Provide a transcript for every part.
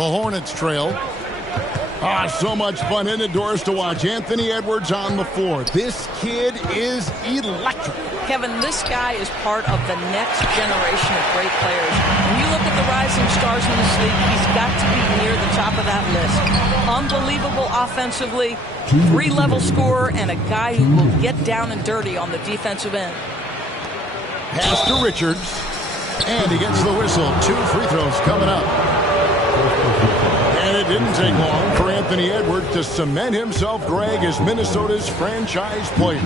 The Hornets trail. So much fun indoors to watch. Anthony Edwards on the floor. This kid is electric. Kevin, this guy is part of the next generation of great players. When you look at the rising stars in this league, he's got to be near the top of that list. Unbelievable offensively, three-level scorer, and a guy who will get down and dirty on the defensive end. Pass to Richards, and he gets the whistle. 2 free throws coming up. And it didn't take long for Anthony Edwards to cement himself, Greg, as Minnesota's franchise player.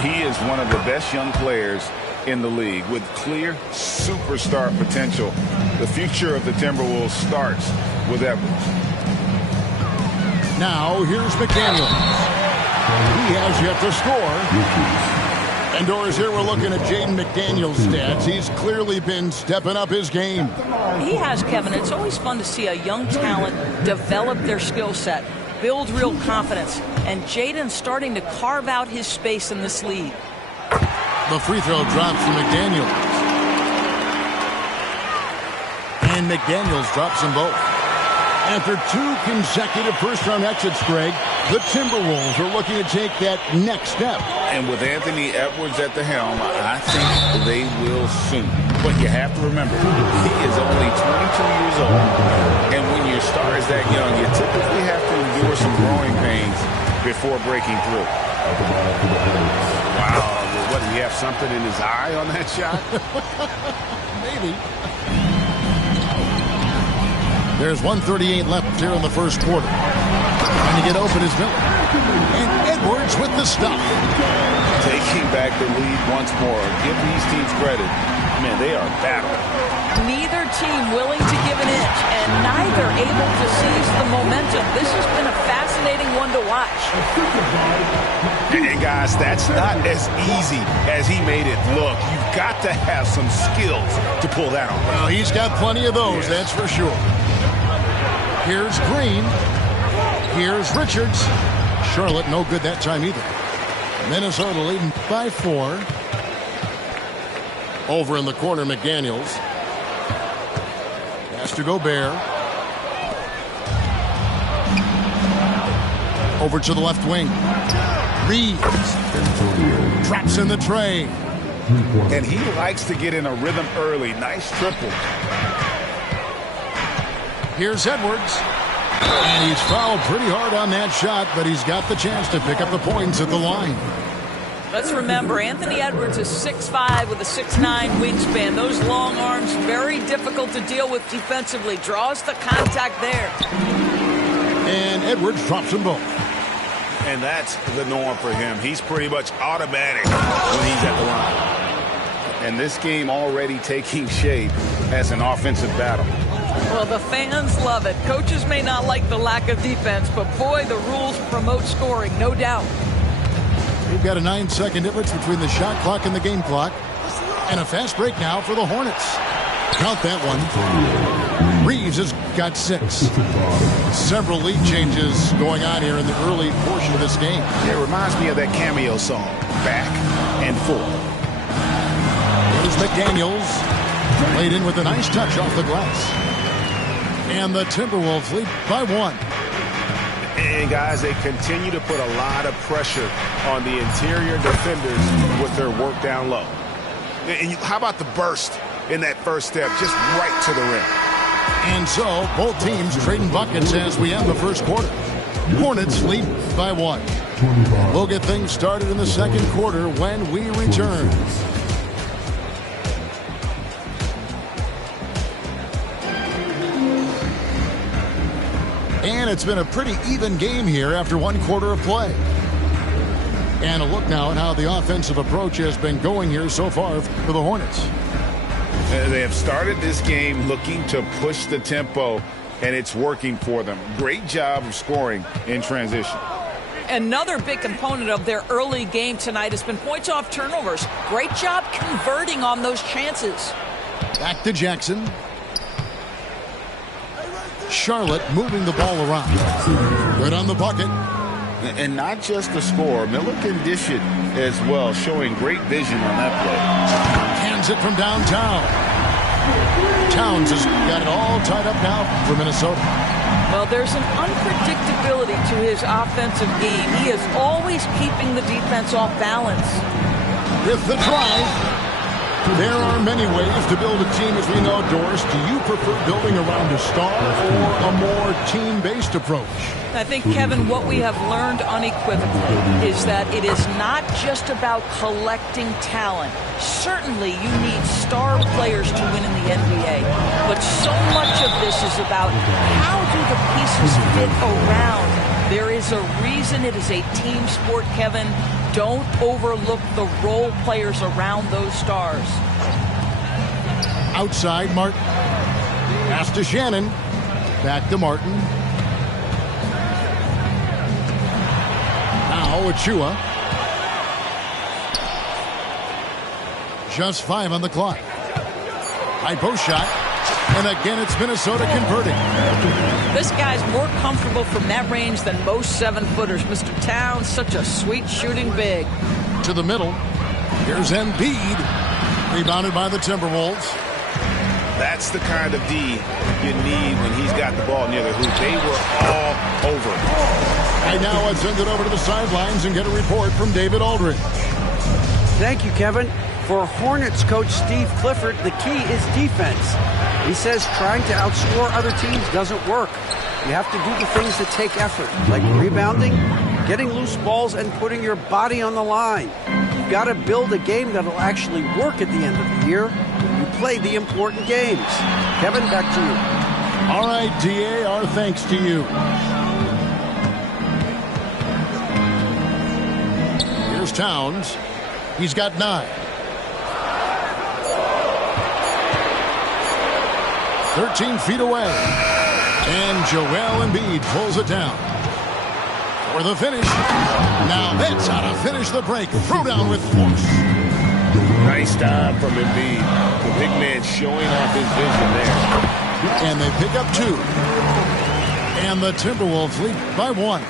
He is one of the best young players in the league with clear superstar potential. The future of the Timberwolves starts with Edwards. Now here's McDaniels. He has yet to score. And Doris, here we're looking at Jaden McDaniels' stats. He's clearly been stepping up his game. He has, Kevin. It's always fun to see a young talent develop their skill set, build real confidence, and Jaden's starting to carve out his space in this league. The free throw drops from McDaniels. And McDaniels drops them both. After 2 consecutive first-round exits, Greg, the Timberwolves are looking to take that next step. And with Anthony Edwards at the helm, I think they will soon. But you have to remember, he is only 22 years old. And when your star is that young, you typically have to endure some growing pains before breaking through. Wow. What, did he have something in his eye on that shot? Maybe. There's 1:38 left here in the first quarter. Trying to get open is Miller. And Edwards with the stop. Taking back the lead once more. Give these teams credit. Man, they are battling. Neither team willing to give an inch, and neither able to seize the momentum. This has been a fascinating one to watch. And guys, that's not as easy as he made it look. You've got to have some skills to pull that off. Well, he's got plenty of those, that's for sure. Here's Green. Here's Richards. Charlotte no good that time either. Minnesota leading by 4. Over in the corner, McDaniels. Pass to Gobert. Over to the left wing. Reeves. Traps in the tray. And he likes to get in a rhythm early. Nice triple. Here's Edwards. And he's fouled pretty hard on that shot, but he's got the chance to pick up the points at the line. Let's remember, Anthony Edwards is 6'5" with a 6'9" wingspan. Those long arms, very difficult to deal with defensively. Draws the contact there. And Edwards drops them both. And that's the norm for him. He's pretty much automatic when he's at the line. And this game already taking shape as an offensive battle. Well, the fans love it. Coaches may not like the lack of defense, but boy, the rules promote scoring, no doubt. We've got a 9-second difference between the shot clock and the game clock. And a fast break now for the Hornets. Count that one. Reeves has got 6. Several lead changes going on here in the early portion of this game. It reminds me of that cameo song, Back and Forth. Here's McDaniels. Laid in with a nice touch off the glass. And the Timberwolves lead by 1. And guys, they continue to put a lot of pressure on the interior defenders with their work down low. And how about the burst in that first step, just right to the rim? And so, both teams trading buckets as we end the first quarter. Hornets lead by 1. We'll get things started in the second quarter when we return. And it's been a pretty even game here after 1 quarter of play. And a look now at how the offensive approach has been going here so far for the Hornets. They have started this game looking to push the tempo, and it's working for them. Great job of scoring in transition. Another big component of their early game tonight has been points off turnovers. Great job converting on those chances. Back to Jackson. Charlotte moving the ball around. Good on the bucket. And not just the score. Miller can dish it as well, showing great vision on that play. Hands it from downtown. Towns has got it all tied up now for Minnesota. Well, there's an unpredictability to his offensive game. He is always keeping the defense off balance. With the drive, there are many ways to build a team, as we know, Doris. Do you prefer building around a star or a more team-based approach? I think, Kevin, what we have learned unequivocally is that it is not just about collecting talent. Certainly, you need star players to win in the NBA. But so much of this is about how do the pieces fit around. There is a reason it is a team sport, Kevin. Don't overlook the role players around those stars. Outside, Martin. Pass to Shannon. Back to Martin. Now Achua. Just 5 on the clock. High post shot. And again, it's Minnesota converting. This guy's more comfortable from that range than most 7-footers. Mr. Towns, such a sweet shooting big. To the middle. Here's Embiid. Rebounded by the Timberwolves. That's the kind of D you need when he's got the ball near the hoop. They were all over. And now let's send it over to the sidelines and get a report from David Aldridge. Thank you, Kevin. For Hornets coach Steve Clifford, the key is defense. He says trying to outscore other teams doesn't work. You have to do the things that take effort, like rebounding, getting loose balls, and putting your body on the line. You've got to build a game that'll actually work at the end of the year. You play the important games. Kevin, back to you. All right, DA, our thanks to you. Here's Towns. He's got 9. 13 feet away. And Joel Embiid pulls it down. For the finish. Now that's how to finish the break. Throw down with force. Nice job from Embiid. The big man showing off his vision there. And they pick up 2. And the Timberwolves lead by 1.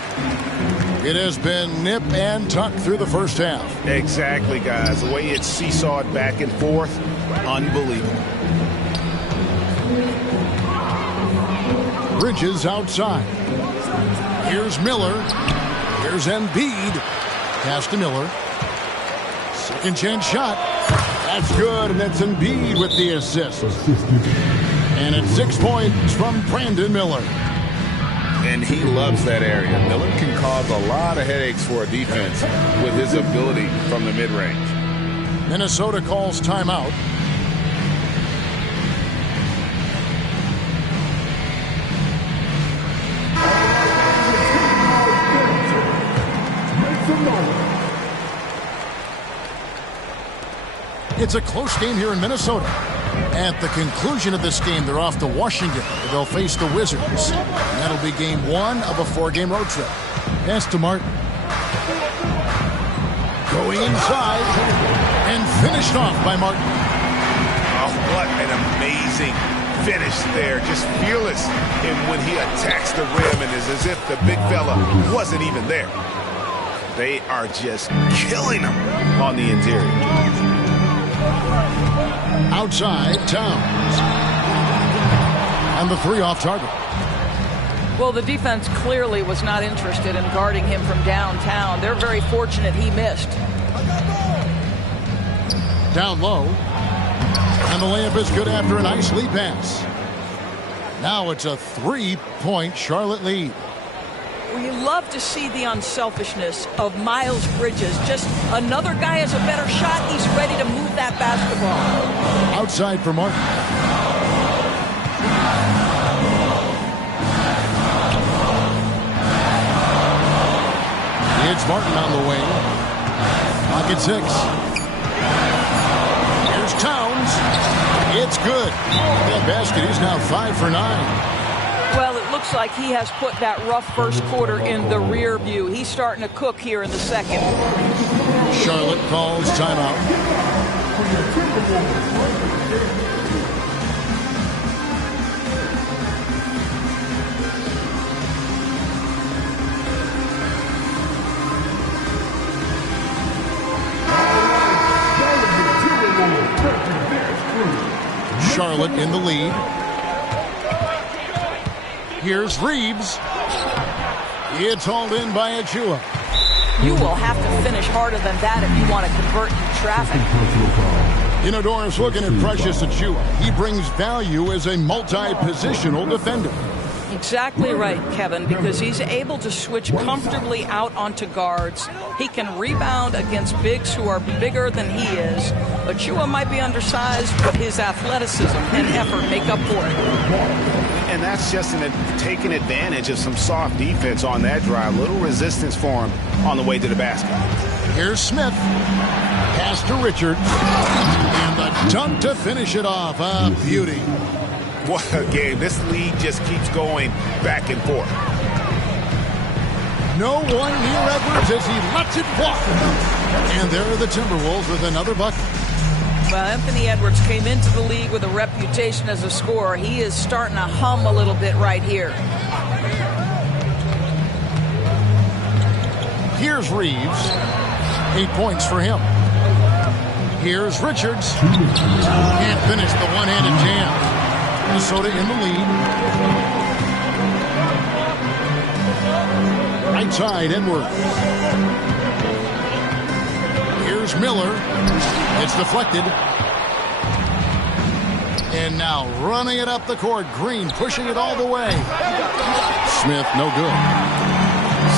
It has been nip and tuck through the first half. Exactly, guys. The way it's seesawed back and forth, unbelievable. Bridges outside. Here's Miller. Here's Embiid. Pass to Miller. Second chance shot. That's good, and that's Embiid with the assist. And it's 6 points from Brandon Miller. And he loves that area. Miller can cause a lot of headaches for a defense with his ability from the mid-range. Minnesota calls timeout. It's a close game here in Minnesota. At the conclusion of this game, they're off to Washington. They'll face the Wizards. And that'll be game 1 of a 4-game road trip. Pass to Martin. Going inside and finished off by Martin. Oh, what an amazing finish there. Just fearless in when he attacks the rim, and it's as if the big fella wasn't even there. They are just killing him on the interior. Outside, Towns. And the 3 off target. Well, the defense clearly was not interested in guarding him from downtown. They're very fortunate he missed. Down low. And the layup is good after a nice lead pass. Now it's a 3-point Charlotte lead. Well, you love to see the unselfishness of Miles Bridges. Just another guy has a better shot. He's ready to move that basketball. Outside for Martin. It's Martin on the wing. Pocket 6. Here's Towns. It's good. That basket, he's now 5 for 9. Well, it looks like he has put that rough first quarter in the rear view. He's starting to cook here in the second. Charlotte calls timeout. Charlotte in the lead. Here's Reeves. It's hauled in by Achua. You will have to finish harder than that if you want to convert in traffic. You know, Doris, looking at Precious Achua, he brings value as a multi-positional defender. Exactly right, Kevin, because he's able to switch comfortably out onto guards. He can rebound against bigs who are bigger than he is. Achua might be undersized, but his athleticism and effort make up for it. And that's just taking advantage of some soft defense on that drive. Little resistance for him on the way to the basket. Here's Smith. Pass to Richards. And the dunk to finish it off. A beauty. What a game. This lead just keeps going back and forth. No one near Edwards as he lets it walk. And there are the Timberwolves with another bucket. Well, Anthony Edwards came into the league with a reputation as a scorer. He is starting to hum a little bit right here. Here's Reeves. 8 points for him. Here's Richards. Can't finish the one-handed jam. Minnesota in the lead. Right side, Edwards. Here's Miller. It's deflected. And now running it up the court. Green pushing it all the way. Smith, no good.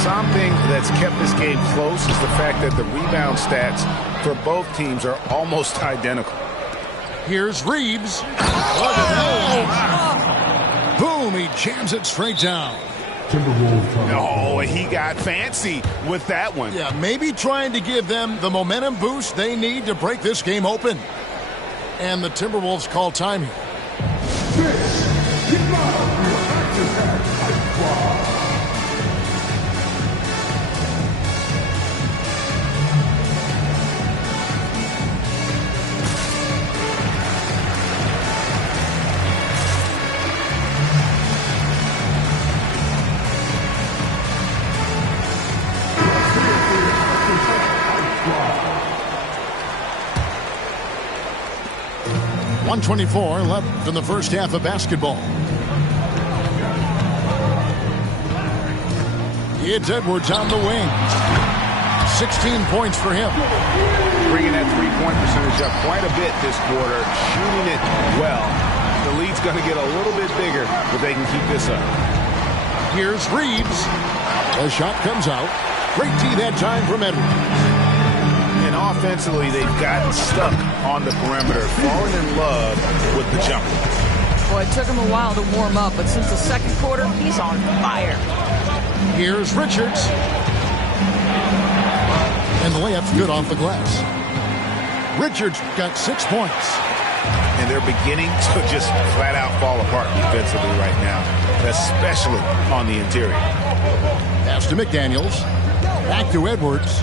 Something that's kept this game close is the fact that the rebound stats for both teams are almost identical. Here's Reeves. Oh, boom, he jams it straight down. Oh, he got fancy with that one. Yeah, maybe trying to give them the momentum boost they need to break this game open. And the Timberwolves call time here. .124 left in the first half of basketball. It's Edwards on the wing. 16 points for him. Bringing that three-point percentage up quite a bit this quarter. Shooting it well. The lead's going to get a little bit bigger if they can keep this up. Here's Reeves. The shot comes out. Great D that time from Edwards. And offensively, they've gotten stuck on the perimeter, falling in love with the jumper. Boy, it took him a while to warm up, but since the second quarter, he's on fire. Here's Richards. And the layup's good off the glass. Richards got 6 points. And they're beginning to just flat out fall apart defensively right now, especially on the interior. Pass to McDaniels. Back to Edwards.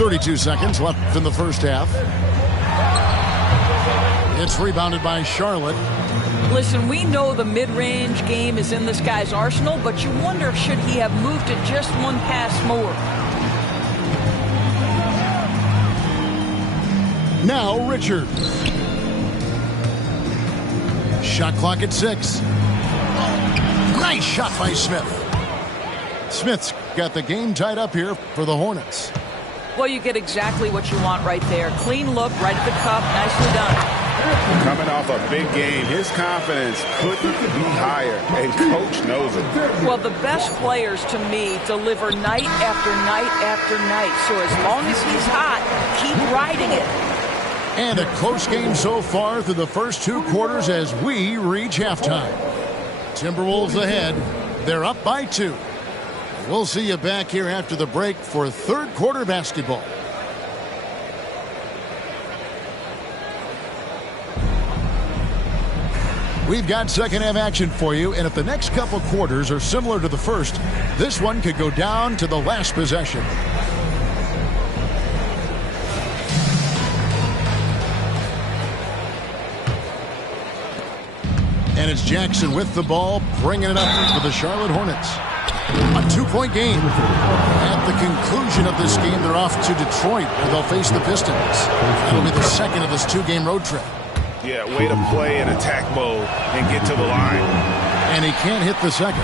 .32 seconds left in the first half. It's rebounded by Charlotte. Listen, we know the mid-range game is in this guy's arsenal, but you wonder, should he have moved it just one pass more? Now Richards. Shot clock at 6. Nice shot by Smith. Smith's got the game tied up here for the Hornets. Well, you get exactly what you want right there. Clean look, right at the cup. Nicely done. Coming off a big game, his confidence couldn't be higher, and Coach knows it. Well, the best players, to me, deliver night after night after night. So as long as he's hot, keep riding it. And a close game so far through the first 2 quarters as we reach halftime. Timberwolves ahead. They're up by 2. We'll see you back here after the break for third quarter basketball. We've got second half action for you, and if the next couple quarters are similar to the first, this one could go down to the last possession. And it's Jackson with the ball, bringing it up for the Charlotte Hornets. A 2-point game. At the conclusion of this game, they're off to Detroit, where they'll face the Pistons. It'll be the second of this 2-game road trip. Yeah, way to play in attack mode and get to the line. And he can't hit the second.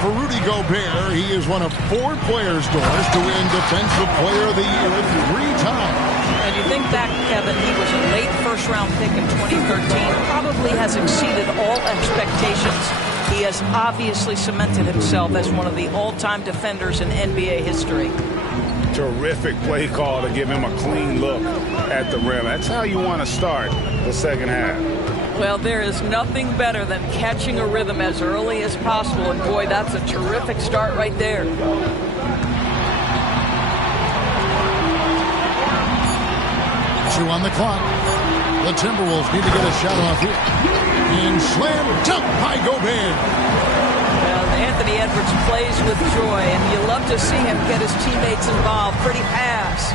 For Rudy Gobert, he is one of 4 players, Doris, to win Defensive Player of the Year 3 times. And you think back, Kevin, he was a late first-round pick in 2013. Probably has exceeded all expectations. He has obviously cemented himself as one of the all-time defenders in NBA history. Terrific play call to give him a clean look at the rim. That's how you want to start the second half. Well, there is nothing better than catching a rhythm as early as possible. And, boy, that's a terrific start right there. 2 on the clock. The Timberwolves need to get a shot off here. And slam dunk by Gobert. Well, Anthony Edwards plays with joy, and you love to see him get his teammates involved. Pretty pass.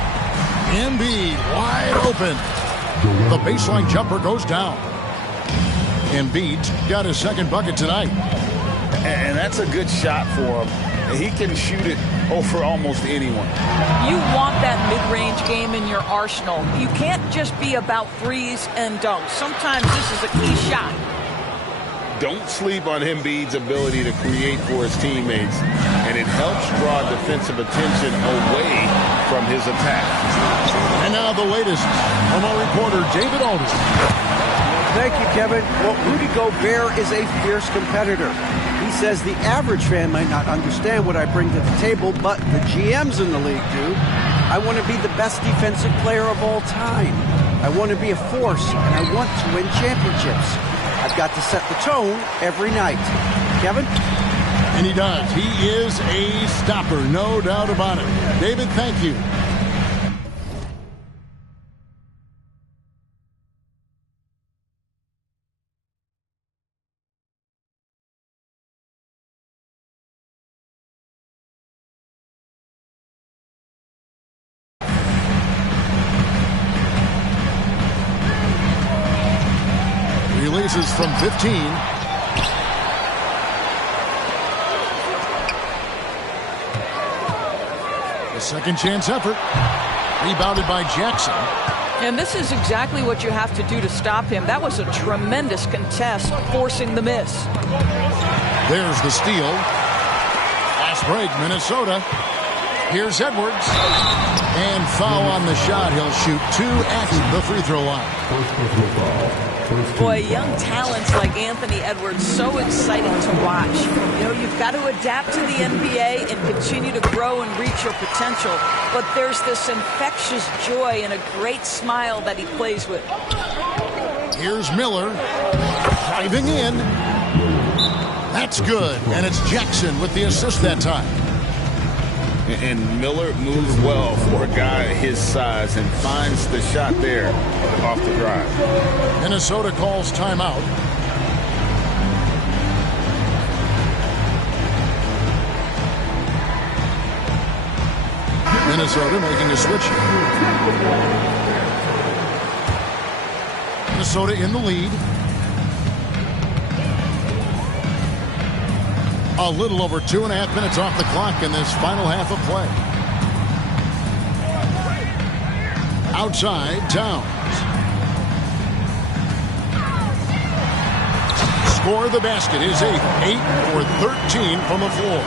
Embiid wide open. The baseline jumper goes down. Embiid got his second bucket tonight. And that's a good shot for him. He can shoot it over almost anyone. You want that mid-range game in your arsenal. You can't just be about threes and dunks. Sometimes this is a key shot. Don't sleep on Embiid's ability to create for his teammates, and it helps draw defensive attention away from his attack. And now the latest from our reporter, David Aldridge. Thank you, Kevin. Well, Rudy Gobert is a fierce competitor. He says the average fan might not understand what I bring to the table, but the GMs in the league do. I want to be the best defensive player of all time. I want to be a force, and I want to win championships. I've got to set the tone every night. Kevin? And he does. He is a stopper, no doubt about it. David, thank you. Releases from 15. The second chance effort. Rebounded by Jackson. And this is exactly what you have to do to stop him. That was a tremendous contest, forcing the miss. There's the steal. Fast break, Minnesota. Here's Edwards. And foul on the shot. He'll shoot 2 at the free throw line. Boy, young talents like Anthony Edwards, so exciting to watch. You know, you've got to adapt to the NBA and continue to grow and reach your potential. But there's this infectious joy and a great smile that he plays with. Here's Miller. Driving in. That's good. And it's Jackson with the assist that time. And Miller moves well for a guy his size and finds the shot there off the drive. Minnesota calls timeout. Minnesota making a switch. Minnesota in the lead. A little over 2.5 minutes off the clock in this final half of play. Outside, Towns. Score the basket is 8 for 13 from the floor.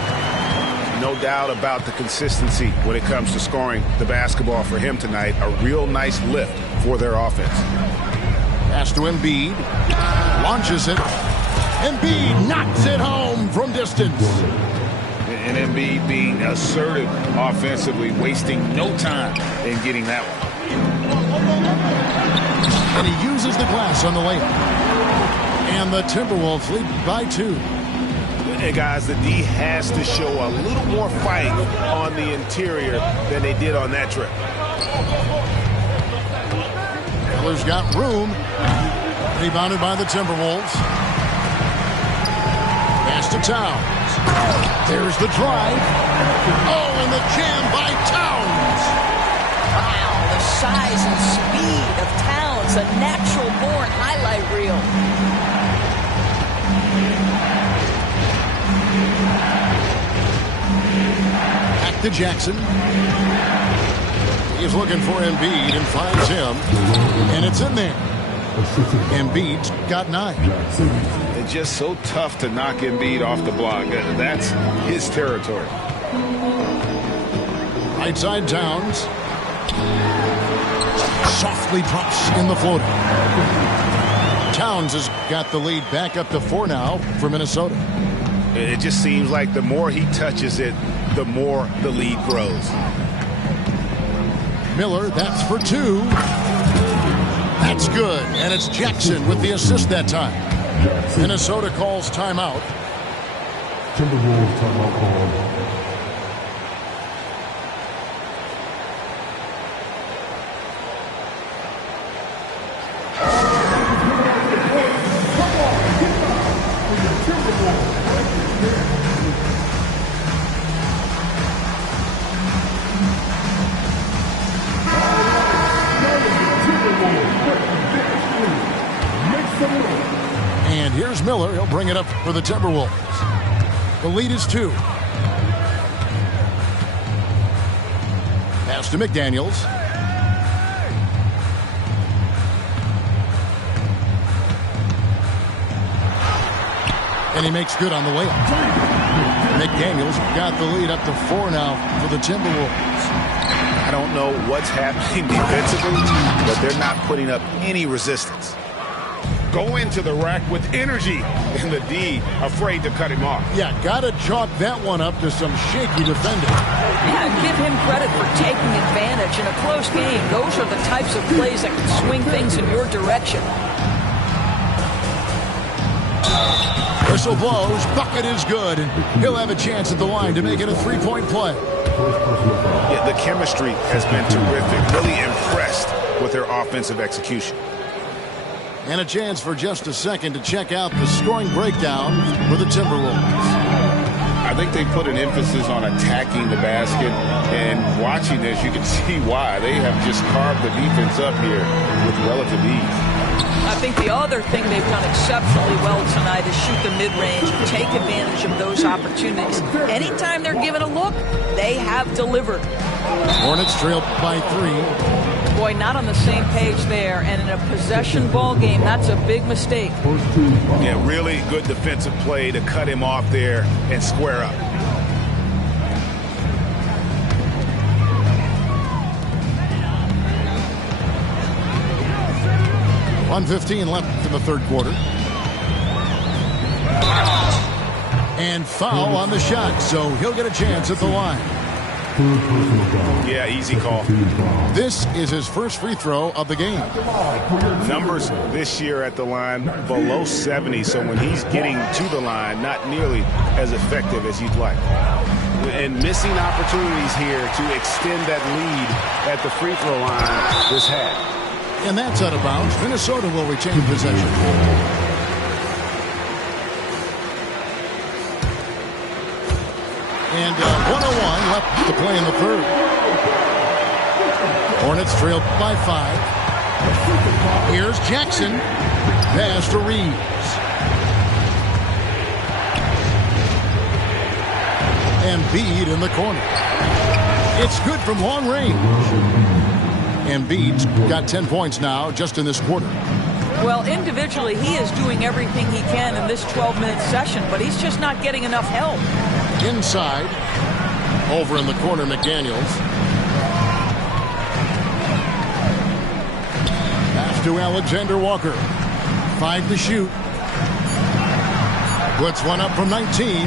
No doubt about the consistency when it comes to scoring the basketball for him tonight. A real nice lift for their offense. Pass to Embiid. Launches it. Embiid knocks it home from distance. And Embiid being assertive offensively, wasting no time in getting that one. And he uses the glass on the layup. And the Timberwolves lead by 2. Hey guys, the D has to show a little more fight on the interior than they did on that trip. Miller's got room. Rebounded by the Timberwolves. Pass to Towns. There's the drive. Oh, and the jam by Towns. Wow, the size and speed of Towns, a natural-born highlight reel. Back to Jackson. He's looking for Embiid and finds him. And it's in there. Embiid's got 9. It's just so tough to knock Embiid off the block. That's his territory. Right side Towns. Softly drops in the floater. Towns has got the lead back up to 4 now for Minnesota. It just seems like the more he touches it, the more the lead grows. Miller, that's for 2. That's good, and it's Jackson with the assist that time. Minnesota calls timeout. Timberwolves timeout called. And here's Miller. He'll bring it up for the Timberwolves. The lead is 2. Pass to McDaniels. And he makes good on the way up. McDaniels got the lead up to 4 now for the Timberwolves. I don't know what's happening defensively, but they're not putting up any resistance. Go into the rack with energy, and the D afraid to cut him off. Yeah, gotta chalk that one up to some shaky defending. Yeah, give him credit for taking advantage in a close game. Those are the types of plays that can swing things in your direction. Whistle blows, bucket is good, and he'll have a chance at the line to make it a 3-point play. Yeah, the chemistry has been terrific. Really impressed with their offensive execution. And a chance for just a second to check out the scoring breakdown for the Timberwolves. I think they put an emphasis on attacking the basket, and watching this, you can see why. They have just carved the defense up here with relative ease. I think the other thing they've done exceptionally well tonight is shoot the mid-range and take advantage of those opportunities. Anytime they're given a look, they have delivered. Hornets trail by 3. Boy, not on the same page there, and in a possession ball game, that's a big mistake. Yeah, really good defensive play to cut him off there and square up. .115 left in the third quarter. And foul on the shot, so he'll get a chance at the line. Yeah, easy call. This is his first free throw of the game. Numbers this year at the line below 70, so when he's getting to the line, not nearly as effective as you'd like. And missing opportunities here to extend that lead at the free throw line this half. And that's out of bounds. Minnesota will retain possession. And 101 left to play in the third. Hornets trailed by 5. Here's Jackson. Pass to Reeves. Embiid in the corner. It's good from long range. Embiid's got 10 points now just in this quarter. Well, individually, he is doing everything he can in this 12-minute session, but he's just not getting enough help. Inside, over in the corner, McDaniels. Pass to Alexander Walker. 5 to shoot. Puts one up from 19.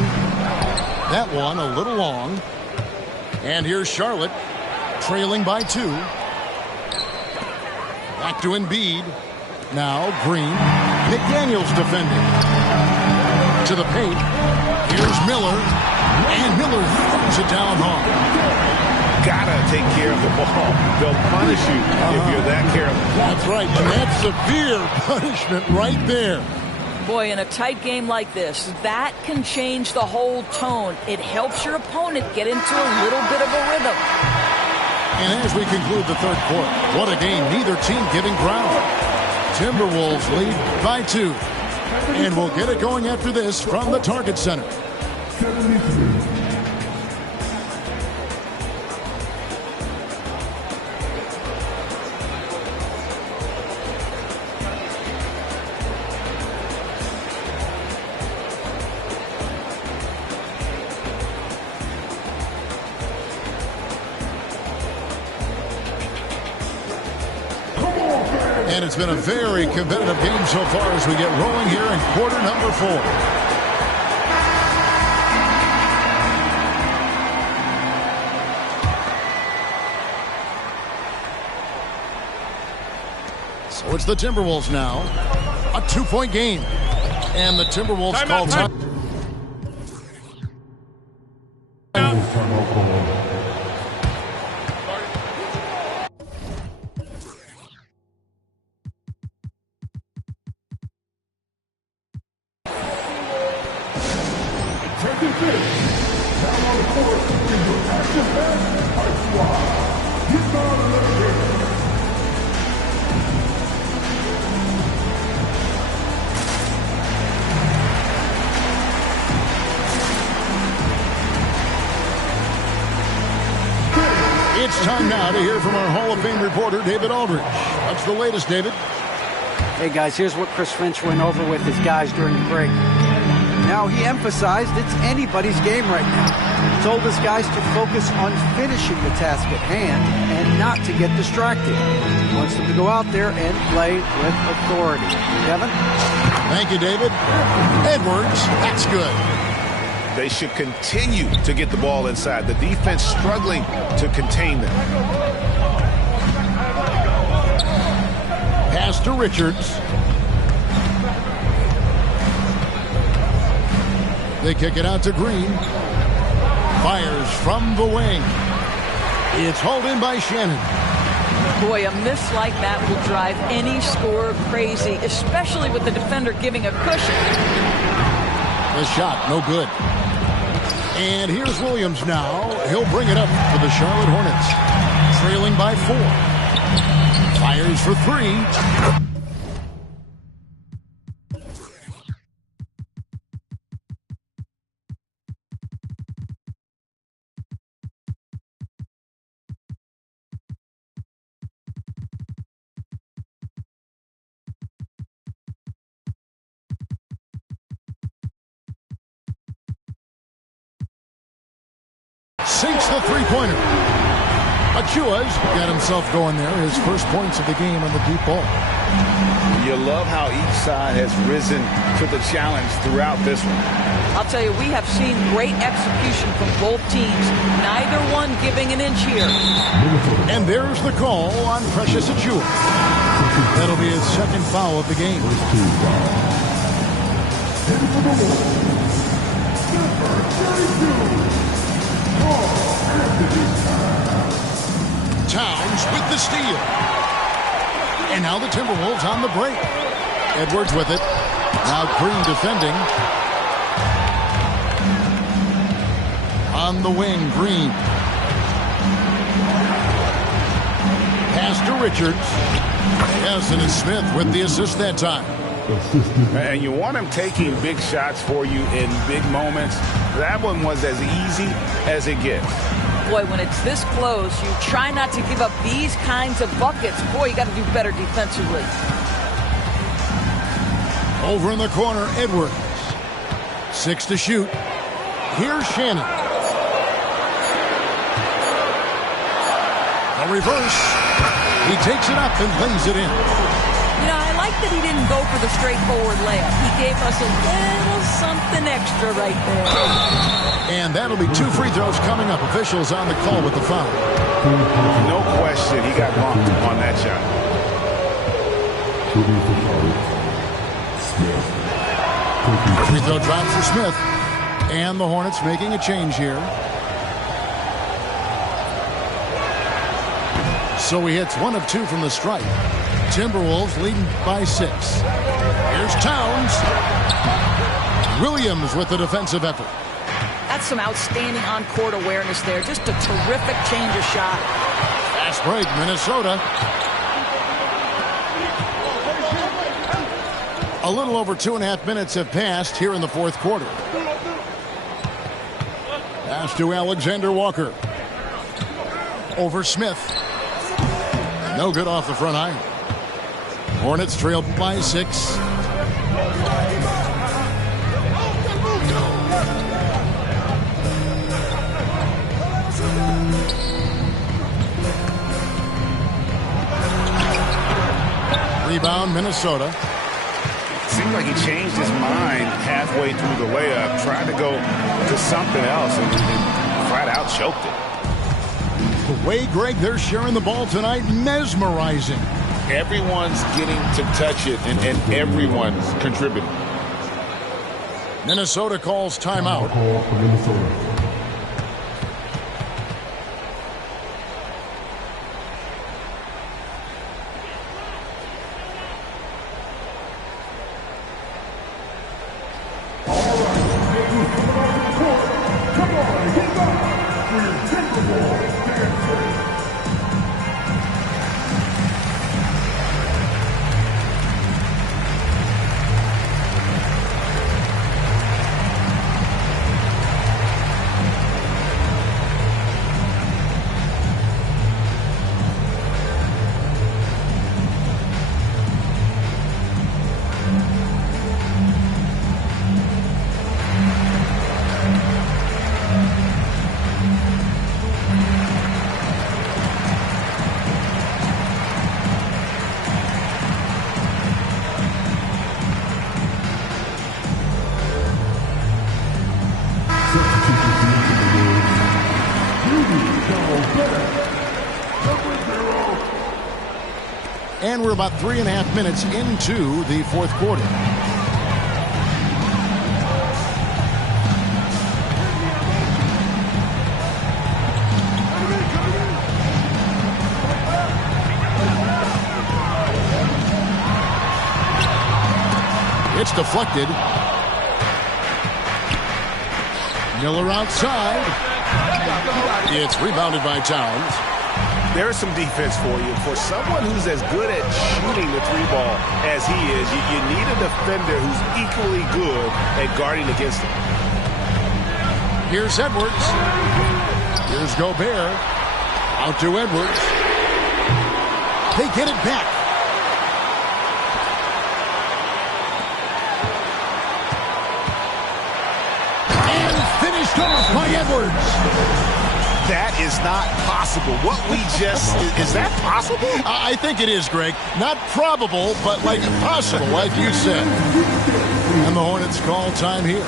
That one a little long. And here's Charlotte, trailing by 2. Back to Embiid. Now Green. McDaniels defending. To the paint. Here's Miller. And Miller throws it down hard. Gotta take care of the ball. They'll punish you if you're that careless. That's right. And that's severe punishment right there. Boy, in a tight game like this, that can change the whole tone. It helps your opponent get into a little bit of a rhythm. And as we conclude the third quarter, what a game, neither team giving ground. Timberwolves lead by 2. And we'll get it going after this from the Target Center. 73. And it's been a very competitive game so far as we get rolling here in quarter number 4. So it's the Timberwolves now. A 2-point game. And the Timberwolves call time. Timeout call. Taking this. Now on the court is your active man, Ice Squad. He's not a little game. It's time now to hear from our Hall of Fame reporter, David Aldridge. What's the latest, David? Hey, guys, here's what Chris Finch went over with his guys during the break. Now, he emphasized it's anybody's game right now. He told his guys to focus on finishing the task at hand and not to get distracted. He wants them to go out there and play with authority. Kevin? Thank you, David. Edwards, that's good. They should continue to get the ball inside. The defense struggling to contain them. Pass to Richards. They kick it out to Green. Fires from the wing. It's hauled in by Shannon. Boy, a miss like that will drive any scorer crazy, especially with the defender giving a cushion. The shot, no good. And here's Williams now. He'll bring it up for the Charlotte Hornets. Trailing by 4. Fires for 3. Sinks the three-pointer. Achua's got himself going there. His first points of the game on the deep ball. You love how each side has risen to the challenge throughout this one. I'll tell you, we have seen great execution from both teams. Neither one giving an inch here. And there's the call on Precious Achiuwa. That'll be his second foul of the game. Towns with the steal. And now the Timberwolves on the break. Edwards with it. Now Green defending. On the wing, Green. Pass to Richards. Yes, and it's Smith with the assist that time. And you want him taking big shots for you in big moments. That one was as easy as it gets. Boy, when it's this close, you try not to give up these kinds of buckets. Boy, you got to do better defensively. Over in the corner, Edwards. 6 to shoot. Here's Shannon. A reverse. He takes it up and lays it in. You know, I like that he didn't go for the straightforward layup. He gave us a little something extra right there. And that'll be 2 free throws coming up. Officials on the call with the foul. No question, he got bumped on that shot. Free throw drop for Smith. And the Hornets making a change here. So he hits 1 of 2 from the stripe. Timberwolves leading by 6. Here's Towns. Williams with the defensive effort. That's some outstanding on-court awareness there. Just a terrific change of shot. Fast break, Minnesota. A little over 2.5 minutes have passed here in the fourth quarter. Pass to Alexander Walker. Over Smith. No good off the front iron. Hornets trailed by 6. Rebound, Minnesota. Seemed like he changed his mind halfway through the layup, tried to go to something else, and flat out choked it. The way, Greg, they're sharing the ball tonight, mesmerizing. Everyone's getting to touch it, and everyone's contributing. Minnesota calls timeout. Call for Minnesota. And we're about 3.5 minutes into the fourth quarter. It's deflected. Miller outside. It's rebounded by Towns. There's some defense for you. For someone who's as good at shooting the three ball as he is, you need a defender who's equally good at guarding against him. Here's Edwards. Here's Gobert. Out to Edwards. They get it back. And finished off by Edwards. That is not possible. What we just, is that possible? I think it is, Greg. Not probable, but like possible, like you said. And the Hornets call time here.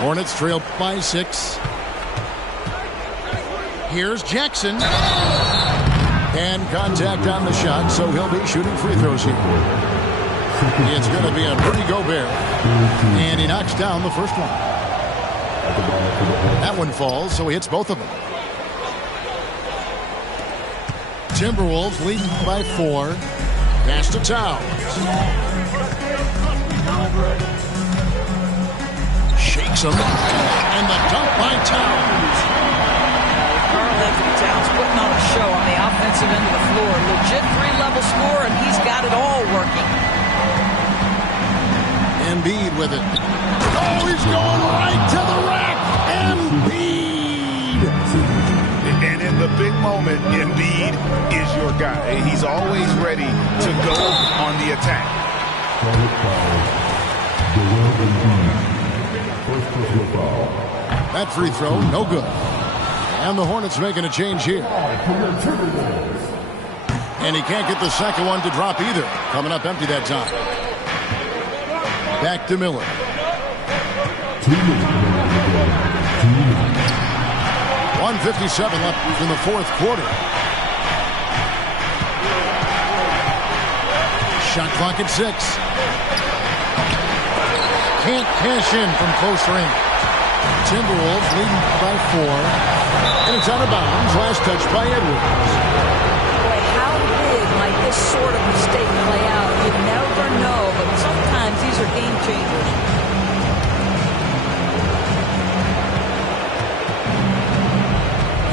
Hornets trail by 6. Here's Jackson. And contact on the shot, so he'll be shooting free throws here. It's going to be on Rudy Gobert. And he knocks down the first one. That one falls, so he hits both of them. Timberwolves leading by 4. Pass to Towns. Shakes him. And the dunk by Towns. Karl-Anthony Towns putting on a show on the offensive end of the floor. Legit 3-level scorer, and he's got it all working. Embiid with it. Oh, he's going right to the rack. Embiid. And in the big moment, Embiid is your guy. He's always ready to go on the attack. That free throw, no good. And the Hornets making a change here. And he can't get the second one to drop either. Coming up empty that time. Back to Miller. 1:57 left in the fourth quarter. Shot clock at 6. Can't cash in from close range. Timberwolves leading by 4. And it's out of bounds. Last touch by Edwards. Boy, how big might this sort of mistake play out? You never know, but sometimes these are game changers.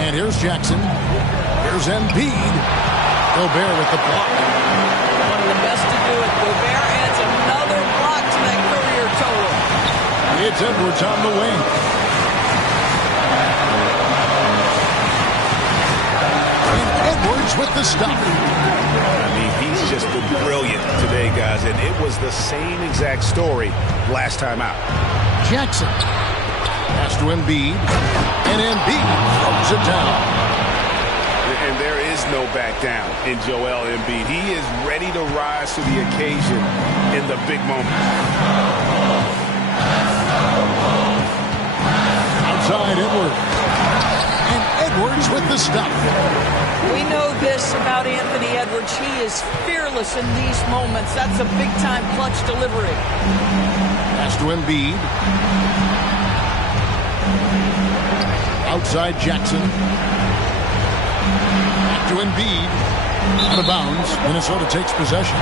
And here's Jackson. Here's Embiid. Gobert with the block. One of the best to do it. Gobert adds another block to that career total. It's Edwards on the wing. And Edwards with the stop. He's just been brilliant today, guys, and it was the same exact story last time out. Jackson. Pass to Embiid. And Embiid throws it down. And there is no back down in Joel Embiid. He is ready to rise to the occasion in the big moments. Outside Edwards. And Edwards with the stop. We know this about Anthony Edwards. He is fearless in these moments. That's a big-time clutch delivery. Pass to Embiid. Outside Jackson. Back to Embiid. Out of bounds. Minnesota takes possession.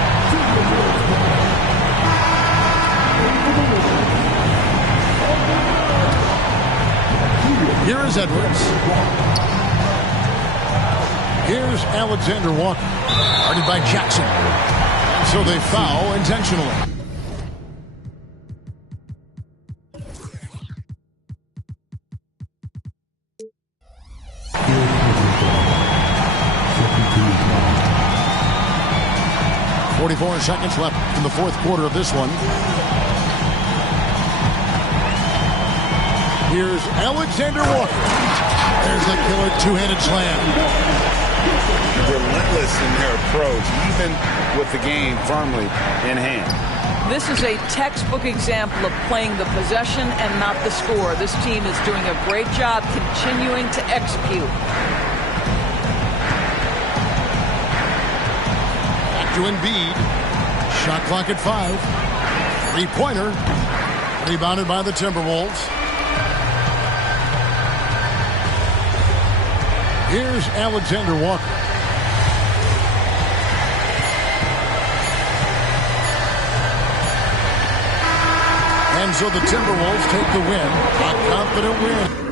Here is Edwards. Here's Alexander Walker. Guarded by Jackson. And so they foul intentionally. .44 seconds left in the fourth quarter of this one. Here's Alexander Walker. There's the killer two-handed slam. Relentless in their approach, even with the game firmly in hand. This is a textbook example of playing the possession and not the score. This team is doing a great job continuing to execute. Back to Embiid. Shot clock at 5. Three-pointer. Rebounded by the Timberwolves. Here's Alexander Walker. And so the Timberwolves take the win. A confident win.